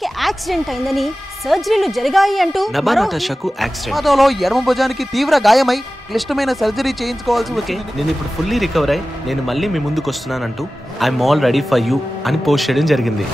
నభాకి accident అయిందని సర్జరీలు జరిగాయి అంటూ నభానటాషాకు యాక్సిడెంట్ ప్రమాదంలో ఎడమ భుజానికి తీవ్ర గాయమై క్లిష్టమైన సర్జరీ చేయించుకోవాల్సి వచ్చింది. నేను ఇప్పుడు ఫుల్లీ రికవర్ అయ్యి నేను మళ్ళీ మీ ముందుకు వస్తున్నానంటూ I'm all ready for you అని పోస్ట్ చేయడం జరిగింది.